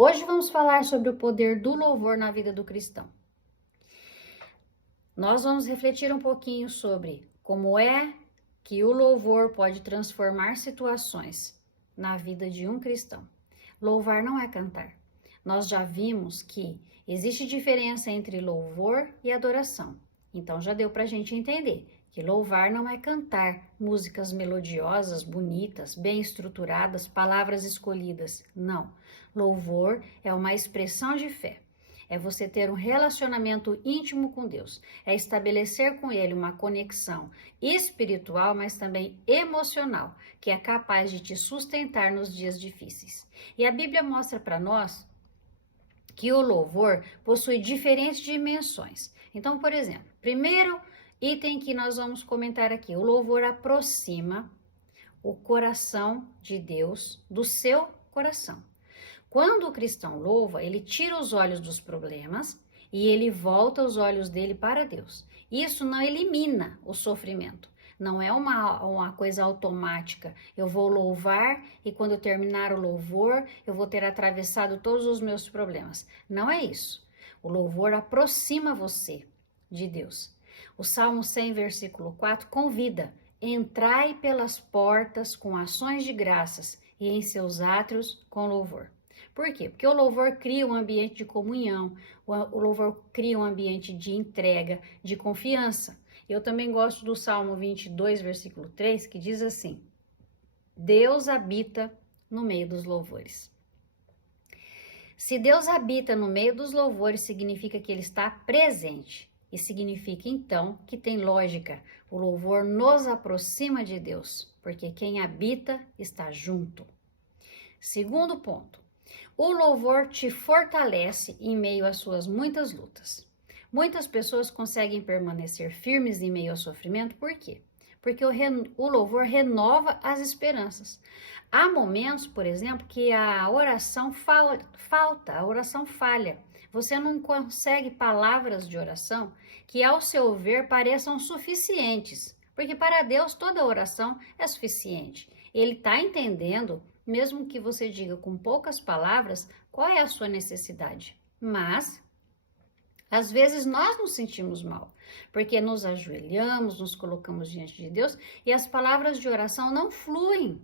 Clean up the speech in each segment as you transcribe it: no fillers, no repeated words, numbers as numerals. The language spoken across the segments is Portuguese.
Hoje vamos falar sobre o poder do louvor na vida do cristão. Nós vamos refletir um pouquinho sobre como é que o louvor pode transformar situações na vida de um cristão. Louvar não é cantar. Nós já vimos que existe diferença entre louvor e adoração. Então já deu para a gente entender que louvar não é cantar músicas melodiosas, bonitas, bem estruturadas, palavras escolhidas. Não. Louvor é uma expressão de fé. É você ter um relacionamento íntimo com Deus. É estabelecer com Ele uma conexão espiritual, mas também emocional, que é capaz de te sustentar nos dias difíceis. E a Bíblia mostra para nós que o louvor possui diferentes dimensões. Então, por exemplo, primeiro item que nós vamos comentar aqui, o louvor aproxima o coração de Deus do seu coração. Quando o cristão louva, ele tira os olhos dos problemas e ele volta os olhos dele para Deus. Isso não elimina o sofrimento. Não é uma coisa automática. Eu vou louvar e quando eu terminar o louvor, eu vou ter atravessado todos os meus problemas. Não é isso. O louvor aproxima você de Deus. O Salmo 100, versículo 4, convida: entrai pelas portas com ações de graças e em seus átrios com louvor. Por quê? Porque o louvor cria um ambiente de comunhão, o louvor cria um ambiente de entrega, de confiança. Eu também gosto do Salmo 22, versículo 3, que diz assim: Deus habita no meio dos louvores. Se Deus habita no meio dos louvores, significa que Ele está presente. E significa, então, que tem lógica. O louvor nos aproxima de Deus, porque quem habita está junto. Segundo ponto, o louvor te fortalece em meio às suas muitas lutas. Muitas pessoas conseguem permanecer firmes em meio ao sofrimento, por quê? Porque o louvor renova as esperanças. Há momentos, por exemplo, que a oração falta, a oração falha. Você não consegue palavras de oração que, ao seu ver, pareçam suficientes. Porque para Deus toda oração é suficiente. Ele está entendendo, mesmo que você diga com poucas palavras, qual é a sua necessidade. Mas às vezes nós nos sentimos mal, porque nos ajoelhamos, nos colocamos diante de Deus e as palavras de oração não fluem.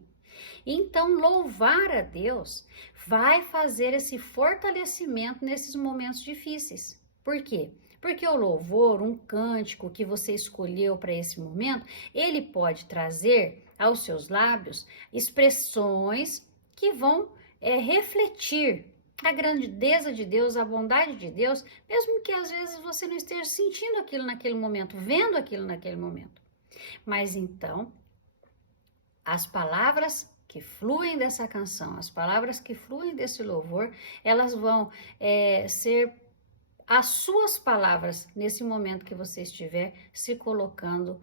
Então, louvar a Deus vai fazer esse fortalecimento nesses momentos difíceis. Por quê? Porque o louvor, um cântico que você escolheu para esse momento, ele pode trazer aos seus lábios expressões que vão refletir a grandeza de Deus, a bondade de Deus, mesmo que às vezes você não esteja sentindo aquilo naquele momento, vendo aquilo naquele momento. Mas então, as palavras que fluem dessa canção, as palavras que fluem desse louvor, elas vão ser as suas palavras nesse momento que você estiver se colocando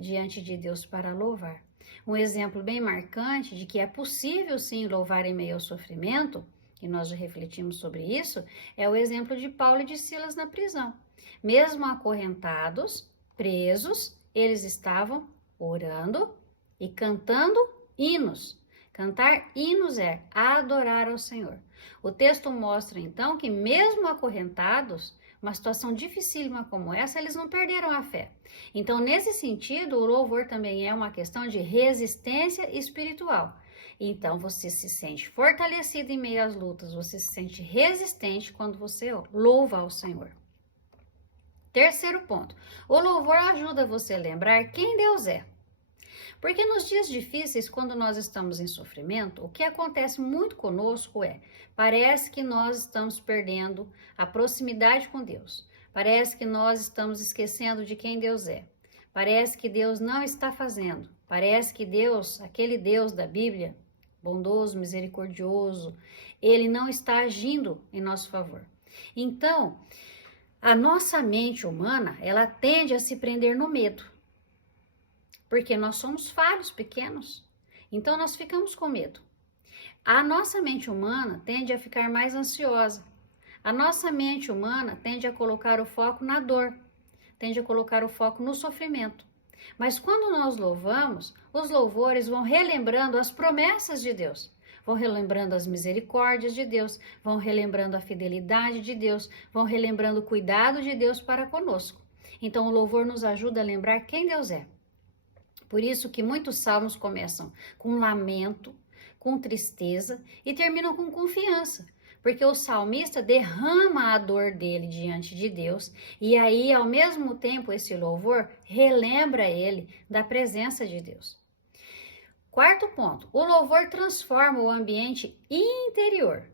diante de Deus para louvar. Um exemplo bem marcante de que é possível sim louvar em meio ao sofrimento, e nós já refletimos sobre isso, é o exemplo de Paulo e de Silas na prisão. Mesmo acorrentados, presos, eles estavam orando e cantando hinos. Cantar hinos é adorar ao Senhor. O texto mostra então que mesmo acorrentados, uma situação dificílima como essa, eles não perderam a fé. Então, nesse sentido, o louvor também é uma questão de resistência espiritual. Então, você se sente fortalecido em meio às lutas, você se sente resistente quando você louva ao Senhor. Terceiro ponto, o louvor ajuda você a lembrar quem Deus é. Porque nos dias difíceis, quando nós estamos em sofrimento, o que acontece muito conosco parece que nós estamos perdendo a proximidade com Deus. Parece que nós estamos esquecendo de quem Deus é. Parece que Deus não está fazendo. Parece que Deus, aquele Deus da Bíblia, bondoso, misericordioso, ele não está agindo em nosso favor. Então, a nossa mente humana, ela tende a se prender no medo. Porque nós somos falhos, pequenos. Então, nós ficamos com medo. A nossa mente humana tende a ficar mais ansiosa. A nossa mente humana tende a colocar o foco na dor. Tende a colocar o foco no sofrimento. Mas quando nós louvamos, os louvores vão relembrando as promessas de Deus. vão relembrando as misericórdias de Deus, vão relembrando a fidelidade de Deus, vão relembrando o cuidado de Deus para conosco. Então o louvor nos ajuda a lembrar quem Deus é. Por isso que muitos salmos começam com lamento, com tristeza e terminam com confiança, porque o salmista derrama a dor dele diante de Deus e aí, ao mesmo tempo, esse louvor relembra ele da presença de Deus. Quarto ponto, o louvor transforma o ambiente interior.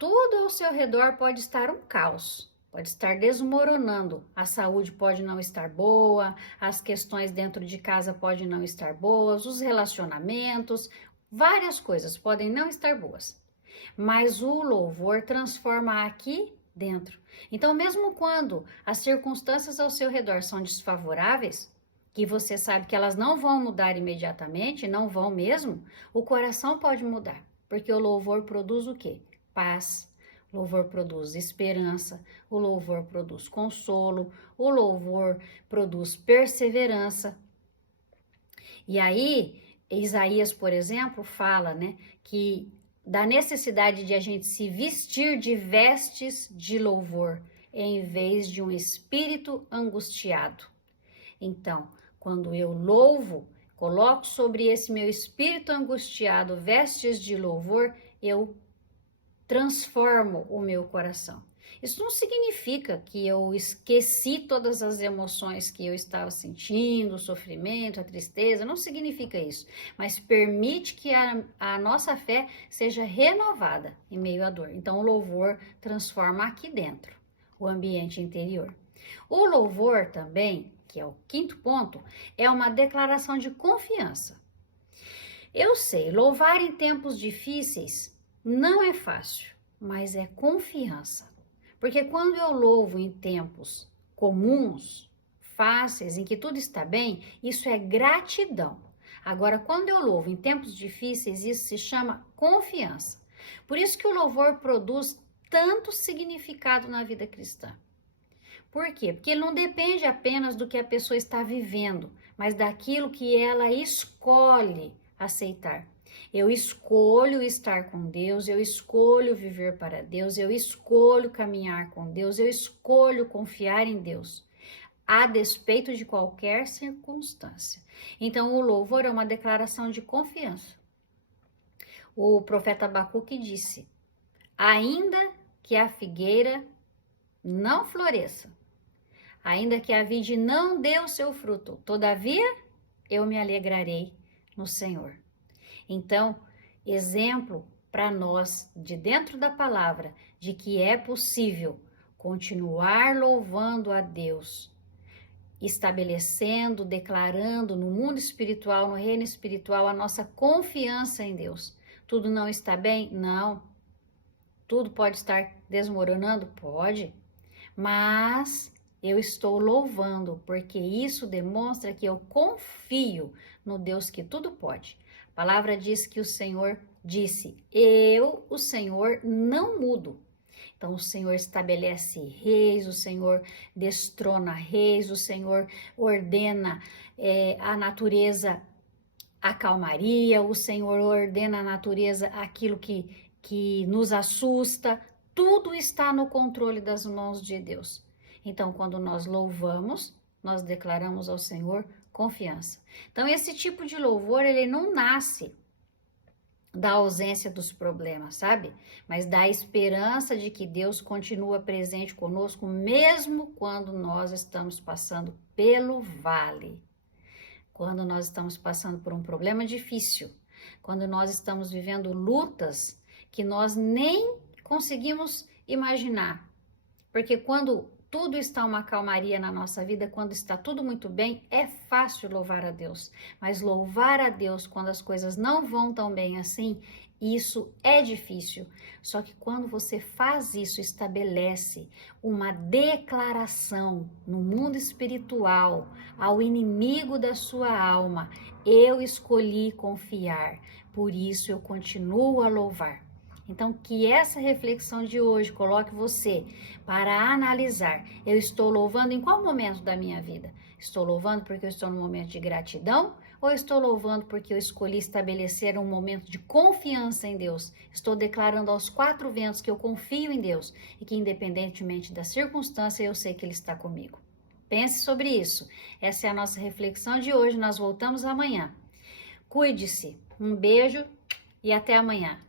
Tudo ao seu redor pode estar um caos. Pode estar desmoronando, a saúde pode não estar boa, as questões dentro de casa podem não estar boas, os relacionamentos, várias coisas podem não estar boas. Mas o louvor transforma aqui dentro. Então, mesmo quando as circunstâncias ao seu redor são desfavoráveis, que você sabe que elas não vão mudar imediatamente, não vão mesmo, o coração pode mudar, porque o louvor produz o quê? Paz. O louvor produz esperança, o louvor produz consolo, o louvor produz perseverança. E aí, Isaías, por exemplo, fala, que da necessidade de a gente se vestir de vestes de louvor, em vez de um espírito angustiado. Então, quando eu louvo, coloco sobre esse meu espírito angustiado vestes de louvor, eu transformo o meu coração. Isso não significa que eu esqueci todas as emoções que eu estava sentindo, o sofrimento, a tristeza, não significa isso, mas permite que a nossa fé seja renovada em meio à dor. Então, o louvor transforma aqui dentro, o ambiente interior. O louvor também, que é o quinto ponto, é uma declaração de confiança. Eu sei, louvar em tempos difíceis não é fácil, mas é confiança. Porque quando eu louvo em tempos comuns, fáceis, em que tudo está bem, isso é gratidão. Agora, quando eu louvo em tempos difíceis, isso se chama confiança. Por isso que o louvor produz tanto significado na vida cristã. Por quê? Porque ele não depende apenas do que a pessoa está vivendo, mas daquilo que ela escolhe aceitar. Eu escolho estar com Deus, eu escolho viver para Deus, eu escolho caminhar com Deus, eu escolho confiar em Deus, a despeito de qualquer circunstância. Então, o louvor é uma declaração de confiança. O profeta Abacuque disse: ainda que a figueira não floresça, ainda que a vide não dê o seu fruto, todavia eu me alegrarei no Senhor. Então, exemplo para nós, de dentro da palavra, de que é possível continuar louvando a Deus, estabelecendo, declarando no mundo espiritual, no reino espiritual, a nossa confiança em Deus. Tudo não está bem? Não. Tudo pode estar desmoronando? Pode. Mas eu estou louvando, porque isso demonstra que eu confio no Deus que tudo pode. A palavra diz que o Senhor disse: eu, o Senhor, não mudo. Então, o Senhor estabelece reis, o Senhor destrona reis, o Senhor ordena a natureza a calmaria, o Senhor ordena a natureza aquilo que nos assusta. Tudo está no controle das mãos de Deus. Então, quando nós louvamos, nós declaramos ao Senhor confiança. Então, esse tipo de louvor, ele não nasce da ausência dos problemas, sabe? Mas da esperança de que Deus continua presente conosco, mesmo quando nós estamos passando pelo vale. Quando nós estamos passando por um problema difícil, quando nós estamos vivendo lutas que nós nem conseguimos imaginar. Porque quando tudo está uma calmaria na nossa vida, quando está tudo muito bem, é fácil louvar a Deus. Mas louvar a Deus quando as coisas não vão tão bem assim, isso é difícil. Só que quando você faz isso, estabelece uma declaração no mundo espiritual ao inimigo da sua alma: eu escolhi confiar, por isso eu continuo a louvar. Então, que essa reflexão de hoje coloque você para analisar: eu estou louvando em qual momento da minha vida? Estou louvando porque eu estou no momento de gratidão Ou estou louvando porque eu escolhi estabelecer um momento de confiança em Deus? Estou declarando aos quatro ventos que eu confio em Deus e que, independentemente da circunstância, eu sei que Ele está comigo. Pense sobre isso. Essa é a nossa reflexão de hoje. Nós voltamos amanhã. Cuide-se. Um beijo e até amanhã.